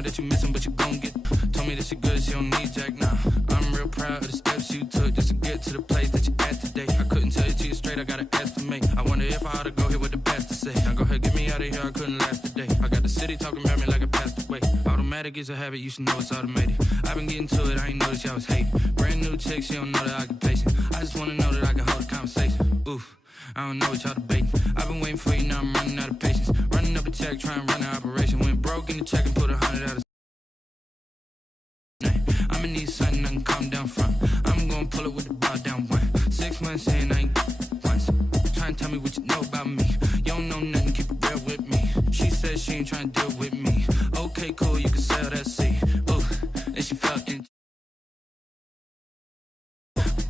know that you missing, but you gon' get. Told me that she good, she don't need Jack now. I'm real proud of the steps you took just to get to the place that you at today. I couldn't tell you to you straight, I gotta estimate. I wonder if I ought to go here with the best to say. Now go ahead, get me out of here, I couldn't last today. I got the city talking about me like I passed away. Automatic is a habit, you should know it's automated. I've been getting to it, I ain't noticed y'all was hating. Brand new chick, she don't know the occupation. I just wanna know that I can hold a conversation. Oof, I don't know what y'all debating. I've been waiting for you, now I'm running out of patience. Running up a check, trying to run an operation. Went broke in the check and put 100 out of. I'ma need something I can calm down from. I'm gonna pull it with the bar down one. 6 months in, I ain't once. Trying to tell me what you know about me. You don't know nothing, keep it real with me. She said she ain't trying to deal with me. Okay, cool, you can sell that seat. Ooh, and she felt in.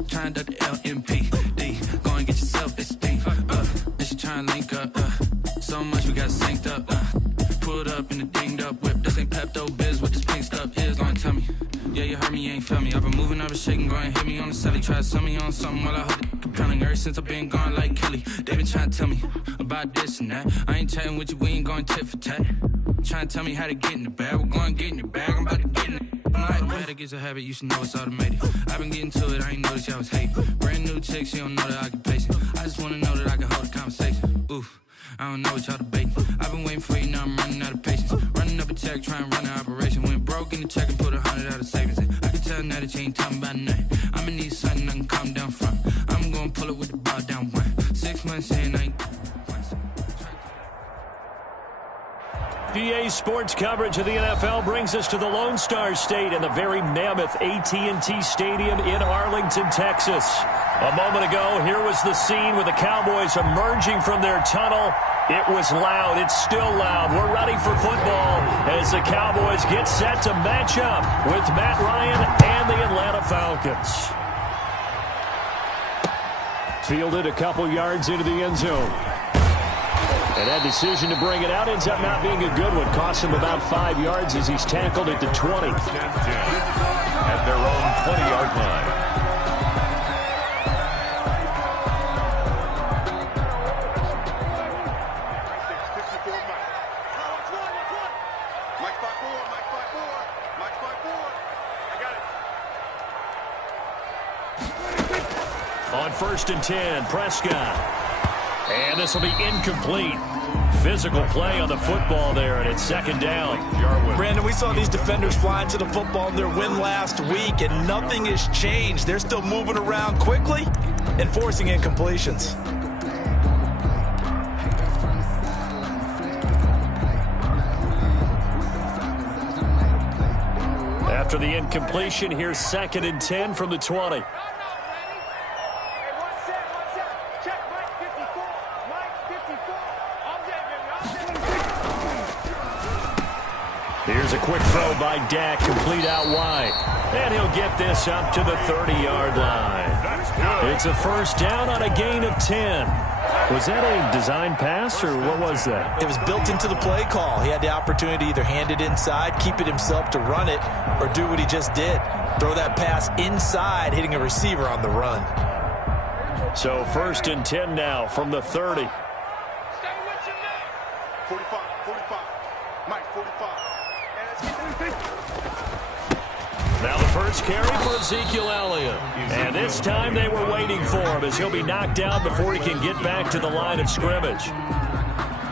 Trying to duck the LMPD. Go and get yourself esteem. And she trying to link up. So much we got synced up. Pulled up in a dinged up whip. This ain't Pepto-Biz, what this pink stuff is. Long tell me. Yeah, you heard me, you ain't feel me. I've been moving, I've been shaking, go and hit me on the celly. Try to sell me on something while I hold it compelling. Ever since I've been gone like Kelly, they been trying to tell me about this and that. I ain't chatting with you, we ain't going tit for tat. Trying to tell me how to get in the bag. We're going to get in the bag, I'm about to get in it. Automatic is a habit, you should know it's automated. I've been getting to it, I ain't noticed y'all was hating. Brand new chick, she don't know the occupation. I just wanna know that I can hold a conversation. Oof, I don't know what y'all debating. I've been waiting for you, now I'm running out of patience. Running up a check, trying to run an operation. Went broke in the check and put 100 out of savings in. I can tell now that you ain't talking about nothing. I'ma need something I can calm down from. I'm gonna pull it with the bar down one. 6 months in, I ain't once. PA Sports coverage of the NFL brings us to the Lone Star State and the very mammoth AT&T Stadium in Arlington, Texas. A moment ago, here was the scene with the Cowboys emerging from their tunnel. It was loud. It's still loud. We're ready for football as the Cowboys get set to match up with Matt Ryan and the Atlanta Falcons. Fielded a couple yards into the end zone. And that decision to bring it out ends up not being a good one. Cost him about 5 yards as he's tackled at the 20. At their own 20-yard line. On 1st and 10, Prescott. And this will be incomplete. Physical play on the football there, and it's 2nd down. Brandon, we saw these defenders flying to the football in their win last week, and nothing has changed. They're still moving around quickly and forcing incompletions. After the incompletion, here's 2nd and 10 from the 20. Here's a quick throw by Dak, complete out wide. And he'll get this up to the 30-yard line. It's a 1st down on a gain of 10. Was that a design pass, or what was that? It was built into the play call. He had the opportunity to either hand it inside, keep it himself to run it, or do what he just did. Throw that pass inside, hitting a receiver on the run. So 1st and 10 now from the 30. 45, 45. Mike, 45. Now the first carry for Ezekiel Elliott. And this time they were waiting for him as he'll be knocked down before he can get back to the line of scrimmage.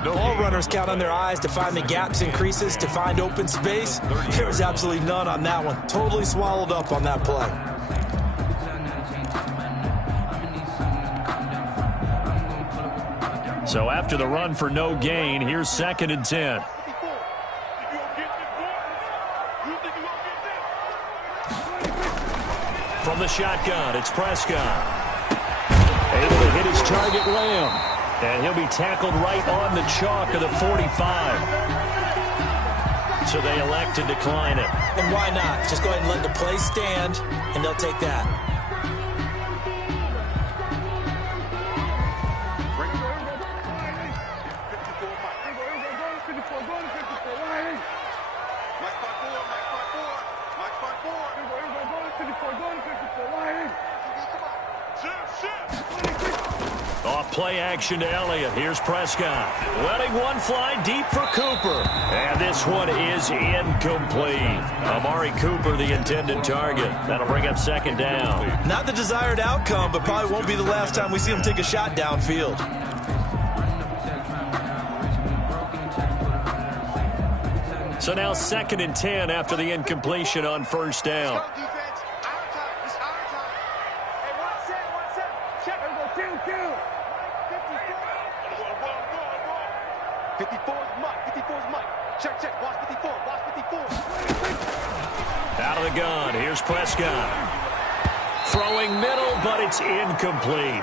All runners count on their eyes to find the gaps and creases, to find open space. There was absolutely none on that one. Totally swallowed up on that play. So after the run for no gain, here's 2nd and 10. From the shotgun, it's Prescott. Able to hit his target, Lamb. And he'll be tackled right on the chalk of the 45. So they elect to decline it. And why not? Just go ahead and let the play stand, and they'll take that. play action to Elliott. Here's Prescott. Letting one fly deep for Cooper. And this one is incomplete. Amari Cooper, the intended target. That'll bring up second down. Not the desired outcome, but probably won't be the last time we see him take a shot downfield. So now 2nd and 10 after the incompletion on first down. Out of the gun, here's Prescott. Throwing middle, but it's incomplete.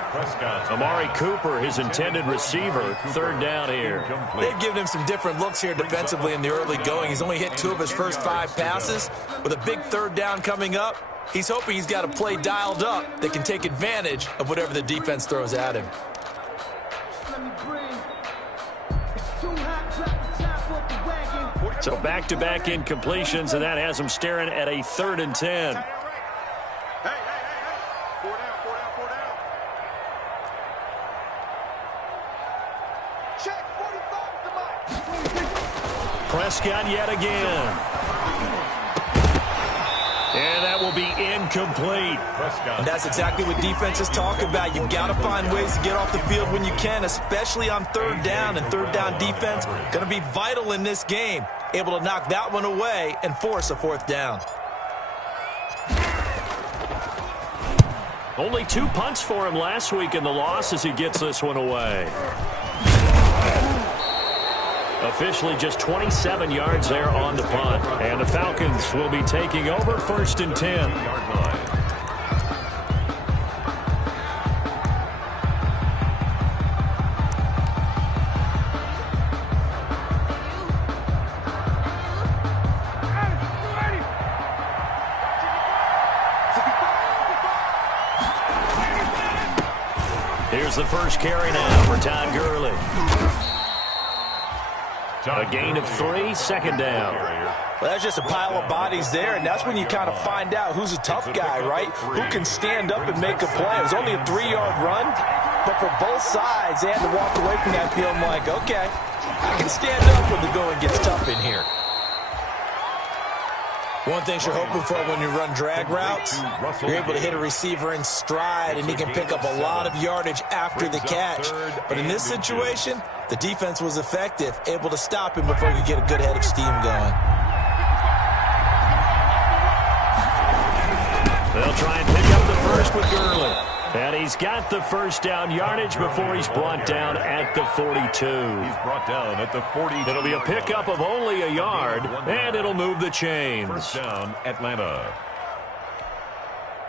Amari Cooper, his intended receiver, 3rd down here. They've given him some different looks here defensively in the early going. He's only hit 2 of his first 5 passes. With a big 3rd down coming up, he's hoping he's got a play dialed up that can take advantage of whatever the defense throws at him. So back-to-back incompletions, and that has him staring at a 3rd and 10. Prescott yet again. And that will be incomplete. And that's exactly what defenses talk about. You've got to find ways to get off the field when you can, especially on 3rd down. And 3rd down defense going to be vital in this game. Able to knock that one away and force a 4th down. Only 2 punts for him last week in the loss as he gets this one away. Officially just 27 yards there on the punt. And the Falcons will be taking over 1st and 10. Here's the first carry now for Todd Gurley. A gain of 3, 2nd down. Well, that's just a pile of bodies there, and that's when you kind of find out who's a tough guy, right? Who can stand up and make a play. It was only a 3-yard run, but for both sides, they had to walk away from that field like, okay, I can stand up when the going gets tough in here. One thing you're hoping for when you run drag routes, you're able to hit a receiver in stride, and he can pick up a lot of yardage after the catch. But in this situation, the defense was effective, able to stop him before he could get a good head of steam going. They'll try and pick up the first with Gurley. And he's got the first down yardage before he's brought down at the 42. He's brought down at the 42. It'll be a pickup of only a yard, and it'll move the chains. First down, Atlanta.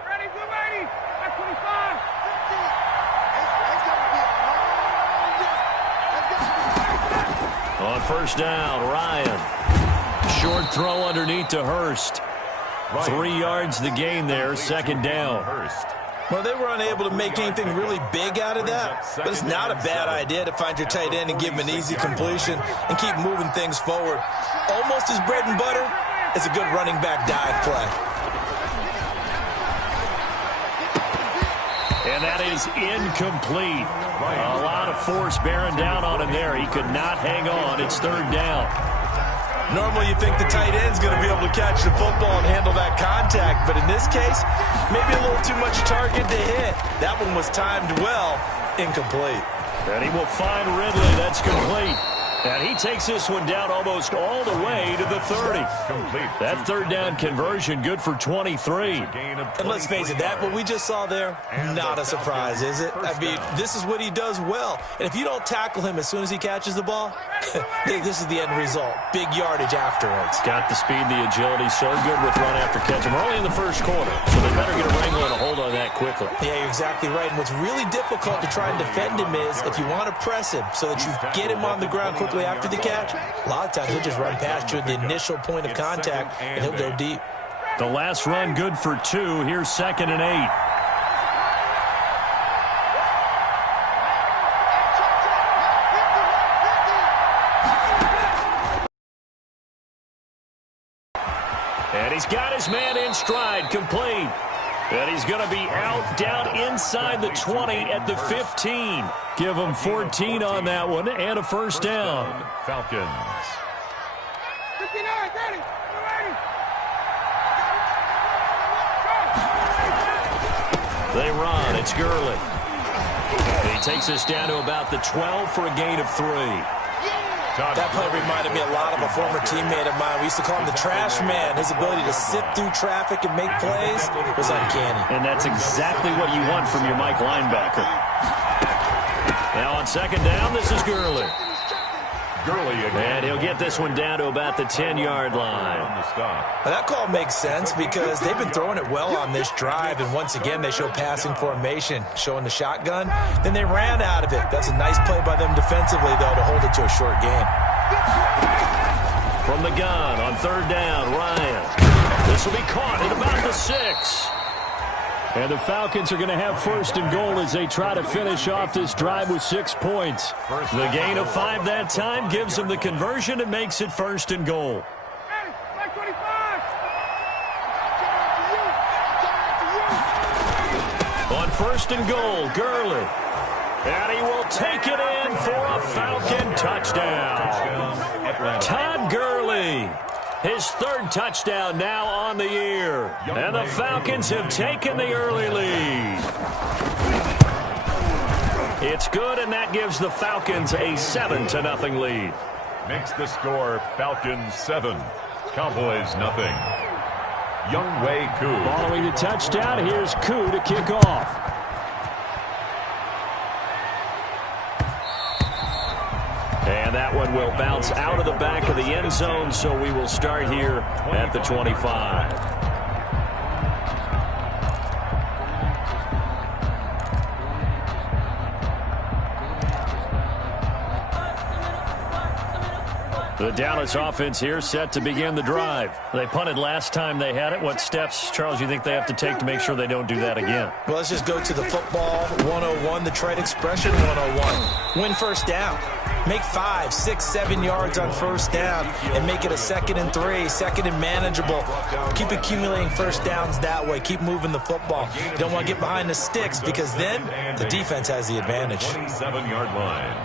Ready, blue 80. That's 25. 50. On first down, Ryan. Short throw underneath to Hurst. 3 yards the gain there, 2nd down. Well, they were unable to make anything really big out of that, but it's not a bad idea to find your tight end and give him an easy completion and keep moving things forward. Almost his bread and butter is a good running back dive play. And that is incomplete. A lot of force bearing down on him there. He could not hang on. It's 3rd down. Normally you think the tight end's going to be able to catch the football and handle that contact, but in this case, maybe a little too much target to hit. That one was timed well, incomplete. And he will find Ridley. That's complete. And he takes this one down almost all the way to the 30. That 3rd down conversion good for 23. And let's face it, that what we just saw there, not a surprise, is it? I mean, this is what he does well. And if you don't tackle him as soon as he catches the ball, this is the end result. Big yardage afterwards. Got the speed, the agility, so good with run after catch. And we're only in the first quarter, so they better get a wrangle and a hold on that quickly. Yeah, you're exactly right. And what's really difficult to try and defend him is if you want to press him so that you get him on the ground quickly after the catch, a lot of times he'll just run past you at the initial point of contact, and he'll go deep. The last run good for 2. Here's 2nd and 8. And he's got his man in stride, complete. And he's going to be out down inside the 20 at the 15. Give him 14 on that one and a first down. Falcons. 59, 30, They run. It's Gurley. He takes us down to about the 12 for a gain of 3. That play reminded me a lot of a former teammate of mine. We used to call him the trash man. His ability to sit through traffic and make plays was uncanny. And that's exactly what you want from your Mike linebacker. Now on second down, this is Gurley. Gurley again. And he'll get this one down to about the 10-yard line. On the stop. Well, that call makes sense because they've been throwing it well on this drive, and once again they show passing formation, showing the shotgun. Then they ran out of it. That's a nice play by them defensively, though, to hold it to a short gain. From the gun on third down, Ryan. This will be caught at about the 6. And the Falcons are going to have first and goal as they try to finish off this drive with 6 points. The gain of 5 that time gives them the conversion and makes it first and goal. Black 25. On first and goal, Gurley. And he will take it in for a Falcon touchdown. Todd Gurley. His 3rd touchdown now on the year. And the Falcons have taken the early lead. It's good, and that gives the Falcons a 7-0 lead. Makes the score Falcons 7, Cowboys nothing. Younghoe Koo. Following the touchdown, here's Koo to kick off. And that one will bounce out of the back of the end zone, so we will start here at the 25. The Dallas offense here set to begin the drive. They punted last time they had it. What steps, Charles, you think they have to take to make sure they don't do that again? Well, let's just go to the football 101, the trade expression 101. Win first down. Make 5, 6, 7 yards on first down and make it a 2nd and 3, 2nd and manageable. Keep accumulating first downs that way. Keep moving the football. You don't want to get behind the sticks because then the defense has the advantage. 27-yard line.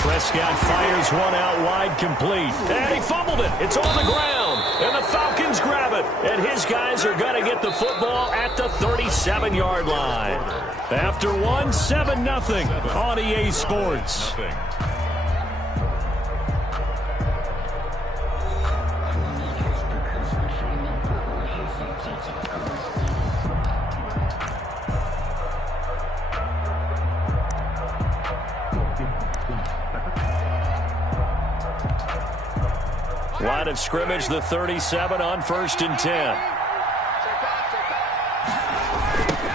Prescott fires one out wide, complete. And he fumbled it. It's on the ground. And the Falcons grab it. And his guys are going to get the football at the 37-yard line. After one, 7-0 on EA Sports. Line of scrimmage, the 37 on 1st and 10.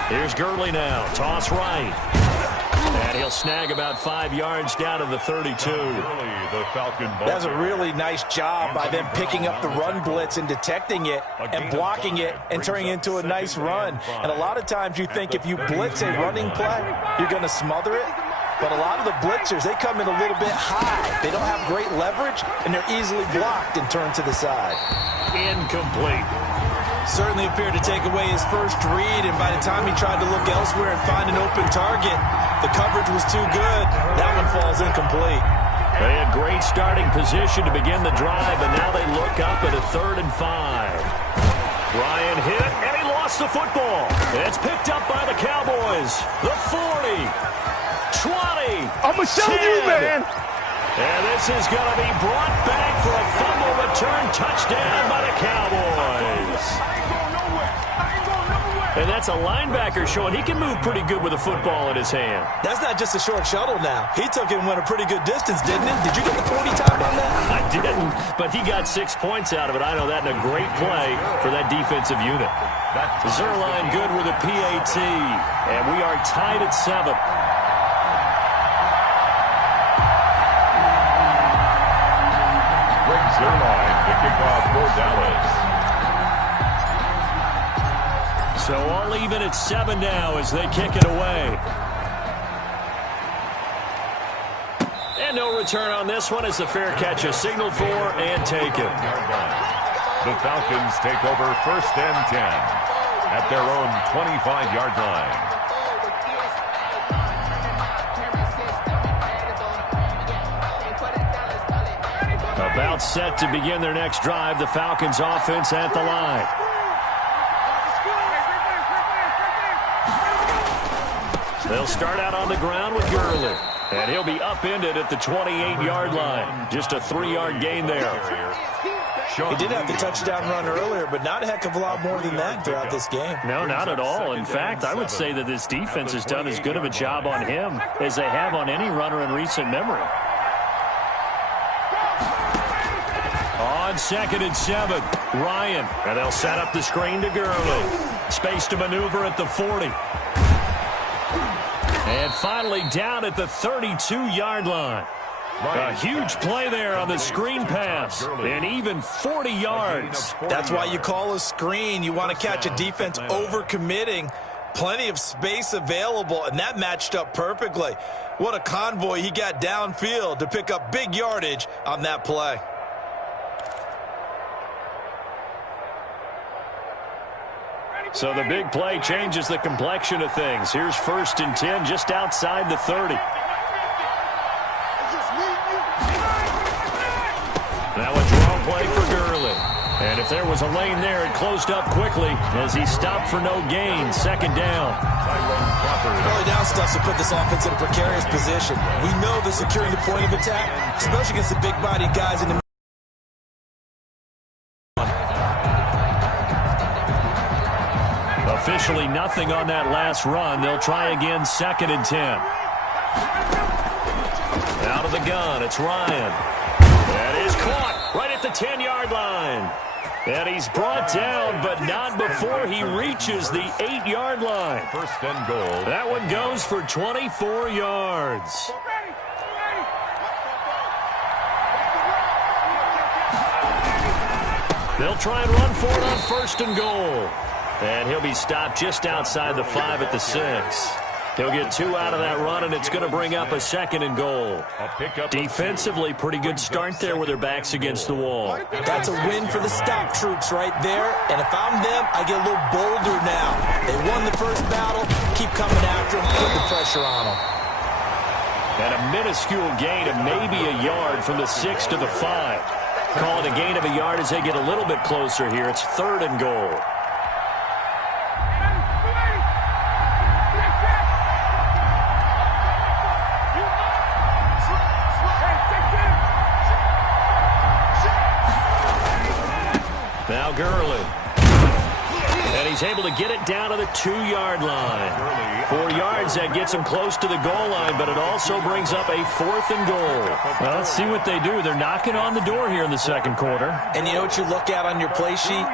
Here's Gurley now. Toss right. And he'll snag about 5 yards down to the 32. That's a really nice job by them picking up the run blitz and detecting it and blocking it and turning it into a nice run. And a lot of times you think if you blitz a running play, you're going to smother it. But a lot of the blitzers, they come in a little bit high. They don't have great leverage, and they're easily blocked and turned to the side. Incomplete. Certainly appeared to take away his first read, and by the time he tried to look elsewhere and find an open target, the coverage was too good. That one falls incomplete. They had great starting position to begin the drive, and now they look up at a 3rd and 5. Ryan hit, and he lost the football. It's picked up by the Cowboys. The 40. 20. I'm going to show you, man. And this is going to be brought back for a fumble return touchdown by the Cowboys. And that's a linebacker showing he can move pretty good with a football in his hand. That's not just a short shuttle now. He took it and went a pretty good distance, didn't he? Did you get the 40 time on that? I didn't, but he got 6 points out of it. I know that, and a great play for that defensive unit. Zerline good with a PAT, and we are tied at 7. Zerline to kick off for Dallas. So all even at 7 now as they kick it away. And no return on this one as the fair catch is signaled for and taken. The Falcons take over 1st and 10 at their own 25-yard line. About set to begin their next drive. The Falcons offense at the line. They'll start out on the ground with Gurley. And he'll be upended at the 28-yard line. Just a 3-yard gain there. He did have the touchdown run earlier, but not a heck of a lot more than that throughout this game. No, not at all. In fact, I would say that this defense has done as good of a job on him as they have on any runner in recent memory. On 2nd and 7, Ryan. And they'll set up the screen to Gurley. Space to maneuver at the 40. And finally down at the 32-yard line. A huge play there on the screen pass. And even 40 yards. That's why you call a screen. You want to catch a defense overcommitting. Plenty of space available, and that matched up perfectly. What a convoy he got downfield to pick up big yardage on that play. So the big play changes the complexion of things. Here's 1st and 10 just outside the 30. Now a draw play for Gurley. And if there was a lane there, it closed up quickly as he stopped for no gain. 2nd down. Early down stuff to put this offense in a precarious position. We know they're securing the point of attack, especially against the big-bodied guys in the Officially nothing on that last run. They'll try again 2nd and 10. Out of the gun, it's Ryan. That is caught right at the 10-yard line. And he's brought down, but not before he reaches the 8-yard line. 1st and goal. That one goes for 24 yards. They'll try and run for it on 1st and goal. And he'll be stopped just outside the 5 at the 6. He'll get 2 out of that run, and it's going to bring up a 2nd and goal. Defensively, pretty good start there with their backs against the wall. That's a win for the stop troops right there. And if I'm them, I get a little bolder now. They won the first battle. Keep coming after them. Put the pressure on them. And a minuscule gain of maybe a yard from the 6 to the 5. Call it a gain of a yard as they get a little bit closer here. It's 3rd and goal. Now Gurley. And he's able to get it down to the 2-yard line. 4 yards, that gets him close to the goal line, but it also brings up a 4th and goal. Well, let's see what they do. They're knocking on the door here in the 2nd quarter. And you know what you look at on your play sheet?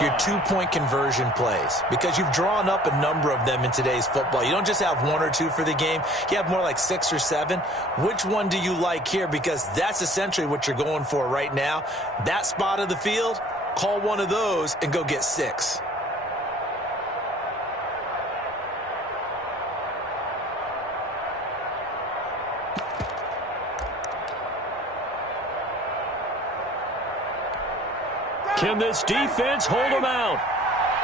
Your 2-point conversion plays. Because you've drawn up a number of them in today's football. You don't just have 1 or 2 for the game. You have more like 6 or 7. Which one do you like here? Because that's essentially what you're going for right now. That spot of the field, call one of those and go get 6. Can this defense hold them out?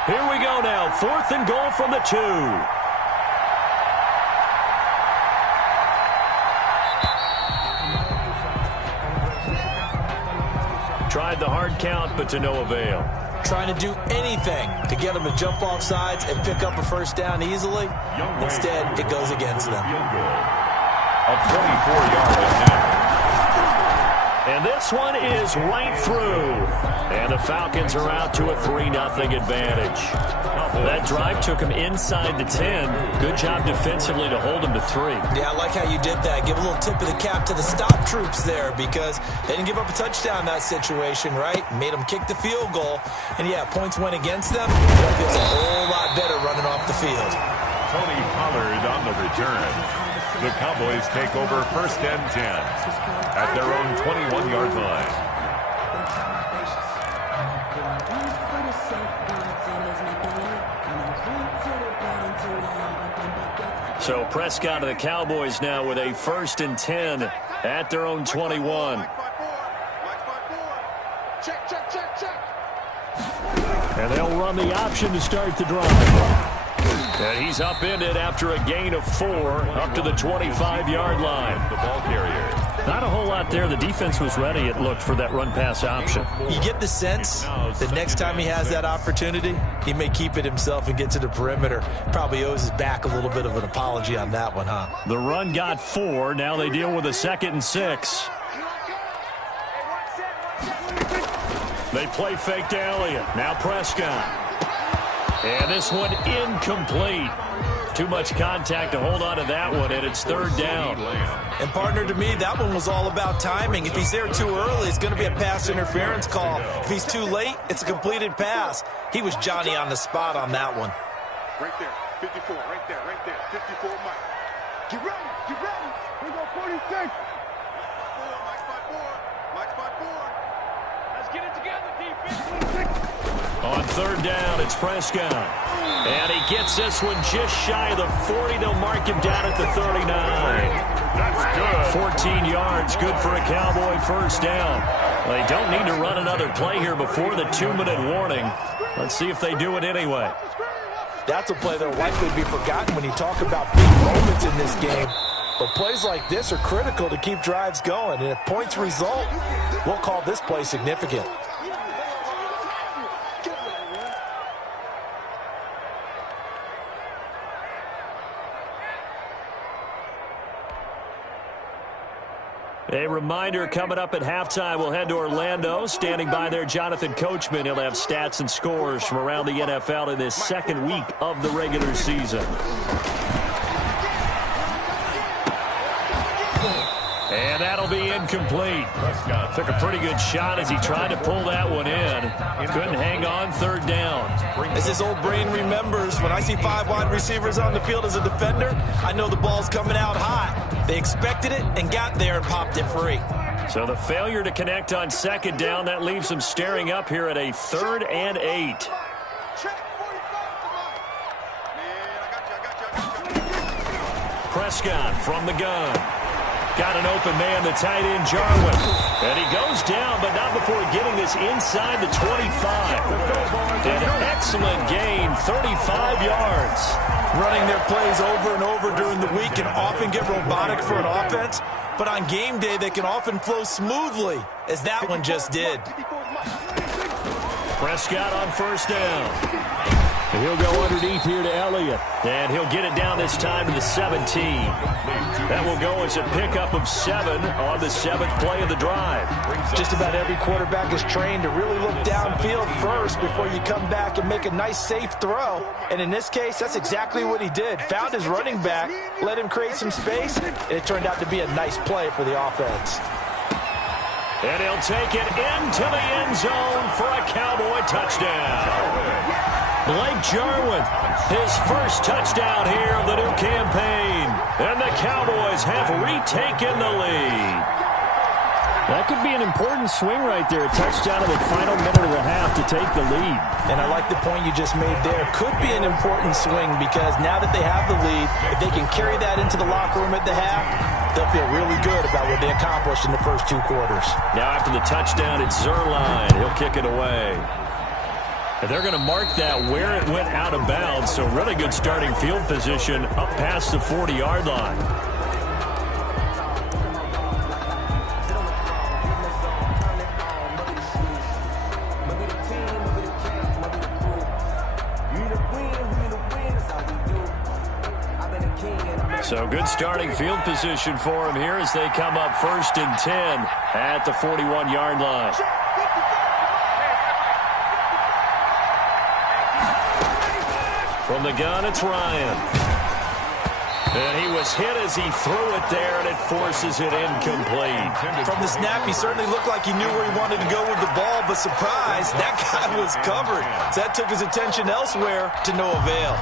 Here we go now. 4th and goal from the 2. Tried the hard count, but to no avail. Trying to do anything to get them to jump off sides and pick up a 1st down easily. Instead, it goes against them. A 24-yard attack. And this one is right through. And the Falcons are out to a 3-0 advantage. That drive took them inside the 10. Good job defensively to hold them to 3. Yeah, I like how you did that. Give a little tip of the cap to the stop troops there because they didn't give up a touchdown in that situation, right? Made them kick the field goal. And, yeah, points went against them. That feels a whole lot better running off the field. Tony Pollard on the return. The Cowboys take over 1st and 10 at their own 21-yard line. So Prescott of the Cowboys now with a 1st and 10 at their own 21. Check, check, check, check. And they'll run the option to start the drive. And he's upended after a gain of 4 up to the 25-yard line. The ball carrier. Not a whole lot there. The defense was ready, it looked, for that run-pass option. You get the sense that next time he has that opportunity, he may keep it himself and get to the perimeter. Probably owes his back a little bit of an apology on that one, huh? The run got 4. Now they deal with a 2nd and 6. They play fake to Elliott. Now Prescott. And this one incomplete. Too much contact to hold on to that one, and it's 3rd down. And, partner, to me, that one was all about timing. If he's there too early, it's going to be a pass interference call. If he's too late, it's a completed pass. He was Johnny on the spot on that one. Right there, 54, right there, 54, Mike. Get ready, get ready. We go 46. Mike's by 4. Let's get it together, defense. On 3rd down, it's Prescott. And he gets this one just shy of the 40. They'll mark him down at the 39. That's good. 14 yards, good for a Cowboy 1st down. Well, they don't need to run another play here before the 2-minute warning. Let's see if they do it anyway. That's a play that will likely be forgotten when you talk about big moments in this game. But plays like this are critical to keep drives going. And if points result, we'll call this play significant. A reminder, coming up at halftime, we'll head to Orlando. Standing by there, Jonathan Coachman. He'll have stats and scores from around the NFL in this 2nd week of the regular season. And that'll be incomplete. Took a pretty good shot as he tried to pull that one in. Couldn't hang on, 3rd down. As his old brain remembers, when I see 5 wide receivers on the field as a defender, I know the ball's coming out hot. They expected it and got there and popped it free. So the failure to connect on 2nd down, that leaves them staring up here at a 3rd and 8. Prescott from the gun. Got an open man, the tight end, Jarwin. And he goes down, but not before getting this inside the 25. An excellent gain, 35 yards. Running their plays over and over during the week can often get robotic for an offense, but on game day they can often flow smoothly, as that one just did. Prescott on 1st down. And he'll go underneath here to Elliott. And he'll get it down this time to the 17. That will go as a pickup of 7 on the 7th play of the drive. Just about every quarterback is trained to really look downfield first before you come back and make a nice, safe throw. And in this case, that's exactly what he did. Found his running back, let him create some space, and it turned out to be a nice play for the offense. And he'll take it into the end zone for a Cowboy touchdown. Blake Jarwin, his first touchdown here of the new campaign. And the Cowboys have retaken the lead. That could be an important swing right there. A touchdown in the final minute of the half to take the lead. And I like the point you just made there. Could be an important swing because now that they have the lead, if they can carry that into the locker room at the half, they'll feel really good about what they accomplished in the first 2 quarters. Now after the touchdown, it's Zerline. He'll kick it away. And they're going to mark that where it went out of bounds. So really good starting field position up past the 40-yard line. So good starting field position for him here as they come up 1st and 10 at the 41-yard line. From the gun, it's Ryan. And he was hit as he threw it there, and it forces it incomplete. From the snap, he certainly looked like he knew where he wanted to go with the ball, but surprise, that guy was covered. So that took his attention elsewhere to no avail.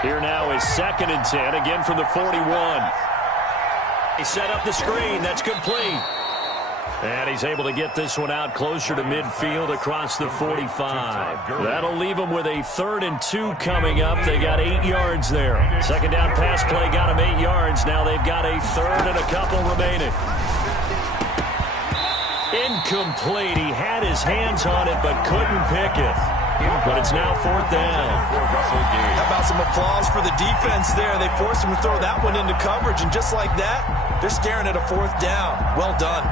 Here now is 2nd and 10, again from the 41. He set up the screen. That's complete. And he's able to get this one out closer to midfield across the 45. That'll leave them with a 3rd and 2 coming up. They got 8 yards there. 2nd down pass play got them 8 yards. Now they've got a 3rd and a couple remaining. Incomplete. He had his hands on it but couldn't pick it. But it's now 4th down. How about some applause for the defense there? They forced him to throw that one into coverage, and just like that, they're staring at a 4th down. Well done.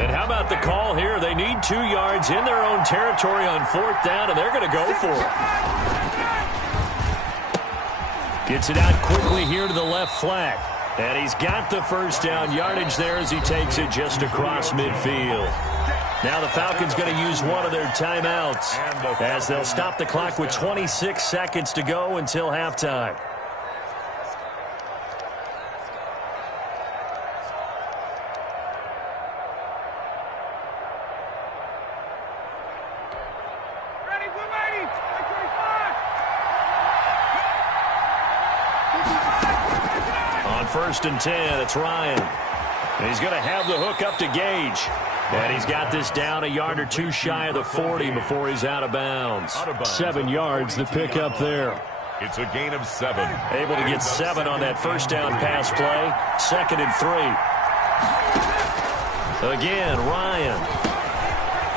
And how about the call here? They need 2 yards in their own territory on 4th down, and they're going to go for it. Gets it out quickly here to the left flat. And he's got the first down yardage there as he takes it just across midfield. Now the Falcons going to use one of their timeouts as they'll stop the clock with 26 seconds to go until halftime. On 1st and 10, it's Ryan. And he's going to have the hook up to Gage. And he's got this down a yard or 2 shy of the 40 before he's out of bounds. 7 yards, the pickup there. It's a gain of 7. Able to get 7 on that first down pass play. 2nd and 3. Again, Ryan.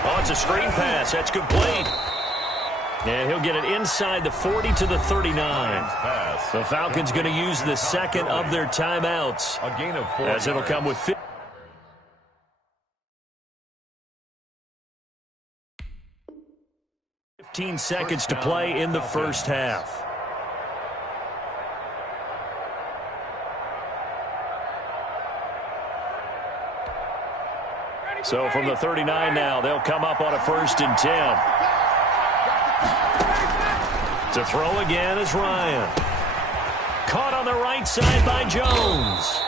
Oh, it's a screen pass. That's complete. And he'll get it inside the 40 to the 39. The Falcons going to use the second of their timeouts, A gain of 4 as it'll come with 15 seconds to play in the first half. So from the 39 now, they'll come up on a 1st and 10. To throw again is Ryan. Caught on the right side by Jones.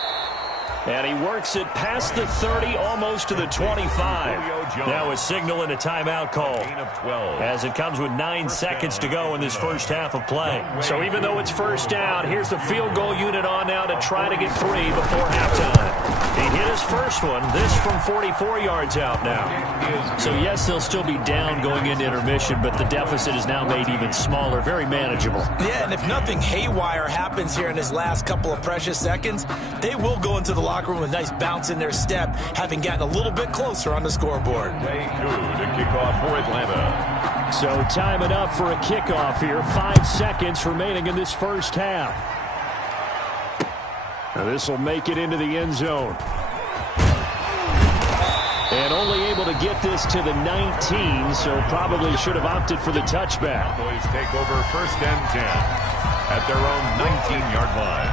And he works it past the 30, almost to the 25. Now a signal and a timeout call, as it comes with 9 seconds to go in this first half of play. So even though it's 1st down, here's the field goal unit on now to try to get 3 before halftime. He hit his first one, this from 44 yards out now. So yes, they'll still be down going into intermission, but the deficit is now made even smaller, very manageable. Yeah, and if nothing haywire happens here in his last couple of precious seconds, they will go into the locker room with a nice bounce in their step, having gotten a little bit closer on the scoreboard. They go to kickoff for Atlanta. So time enough for a kickoff here. 5 seconds remaining in this first half. Now this will make it into the end zone. And only able to get this to the 19, so probably should have opted for the touchback. Cowboys take over 1st and 10 at their own 19-yard line.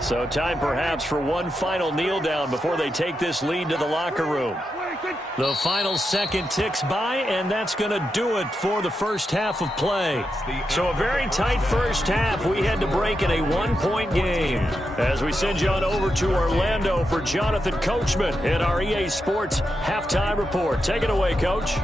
So time perhaps for one final kneel down before they take this lead to the locker room. The final second ticks by, and that's going to do it for the first half of play. So a very tight first half. We had to break in a 1-point game. As we send you on over to Orlando for Jonathan Coachman in our EA Sports Halftime Report. Take it away, Coach.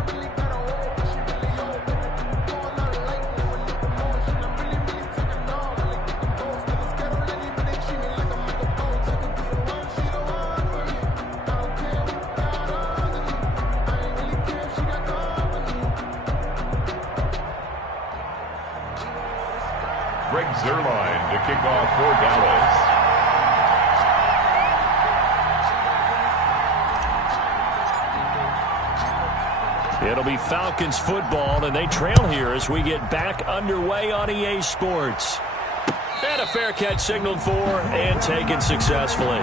Zerline to kick off for Dallas. It'll be Falcons football, and they trail here as we get back underway on EA Sports. And a fair catch signaled for and taken successfully.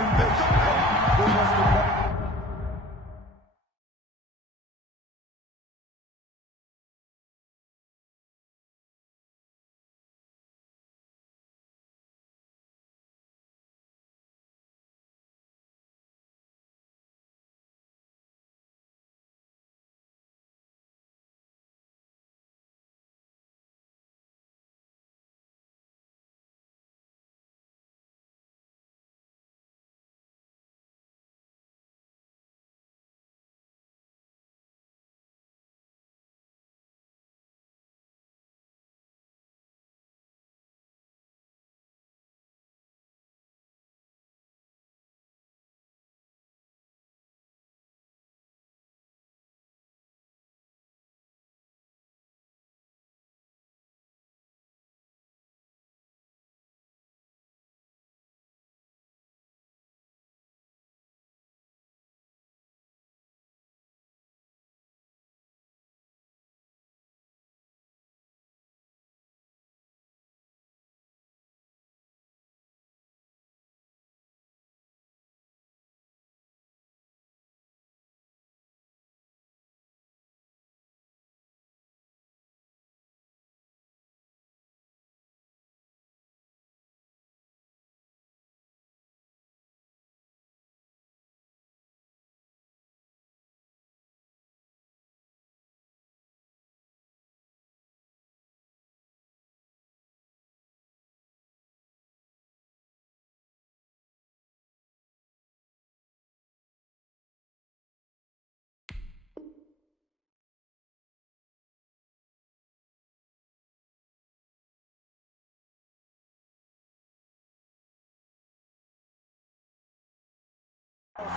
About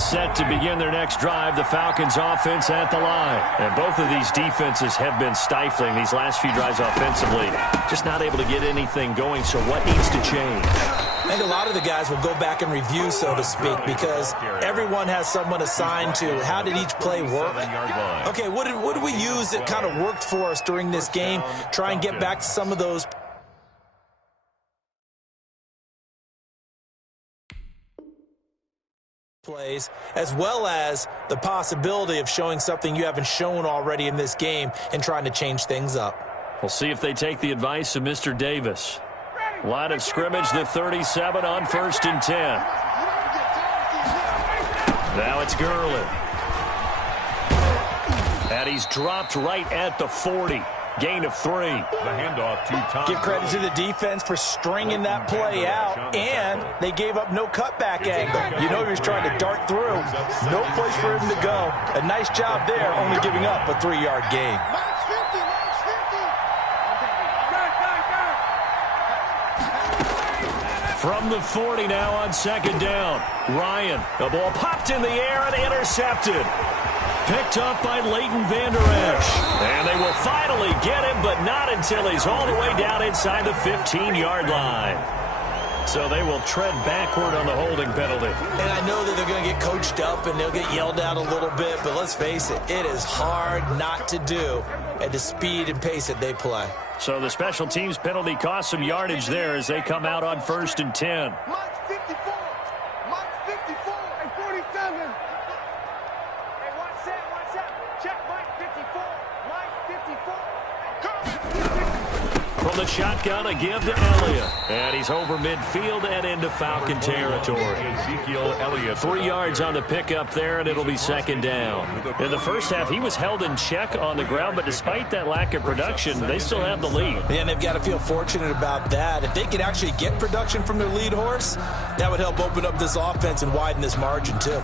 set to begin their next drive, the Falcons offense at the line. And both of these defenses have been stifling these last few drives offensively. Just not able to get anything going, so what needs to change? I think a lot of the guys will go back and review, so to speak, because everyone has someone assigned to how did each play work. Okay, what did we use that kind of worked for us during this game? Try and get back to some of those plays, as well as the possibility of showing something you haven't shown already in this game and trying to change things up. We'll see if they take the advice of Mr. Davis. Line of scrimmage, the 37 on 1st and 10. Now it's Gurley. And he's dropped right at the 40. Gain of 3. The handoff to Tom. Give credit to the defense for stringing that play out, and they gave up no cutback angle. You know he was trying to dart through. No place for him to go. A nice job there, only giving up a 3-yard gain. From the 40 now on 2nd down. Ryan, the ball popped in the air and intercepted. Picked up by Leighton Vander Esch. And they will finally get him, but not until he's all the way down inside the 15-yard line. So they will tread backward on the holding penalty. And I know that they're going to get coached up and they'll get yelled at a little bit, but let's face it, it is hard not to do at the speed and pace that they play. So the special teams penalty cost some yardage there as they come out on 1st and 10. Mike 54. Mike 54 and 47. Hey, one set. Check Mike 54. Mike 54. From the shotgun, a give to Elliott. And he's over midfield and into Falcon territory. Ezekiel Elliott. 3 yards on the pickup there, and it'll be 2nd down. In the first half, he was held in check on the ground, but despite that lack of production, they still have the lead. And they've got to feel fortunate about that. If they could actually get production from their lead horse, that would help open up this offense and widen this margin, too.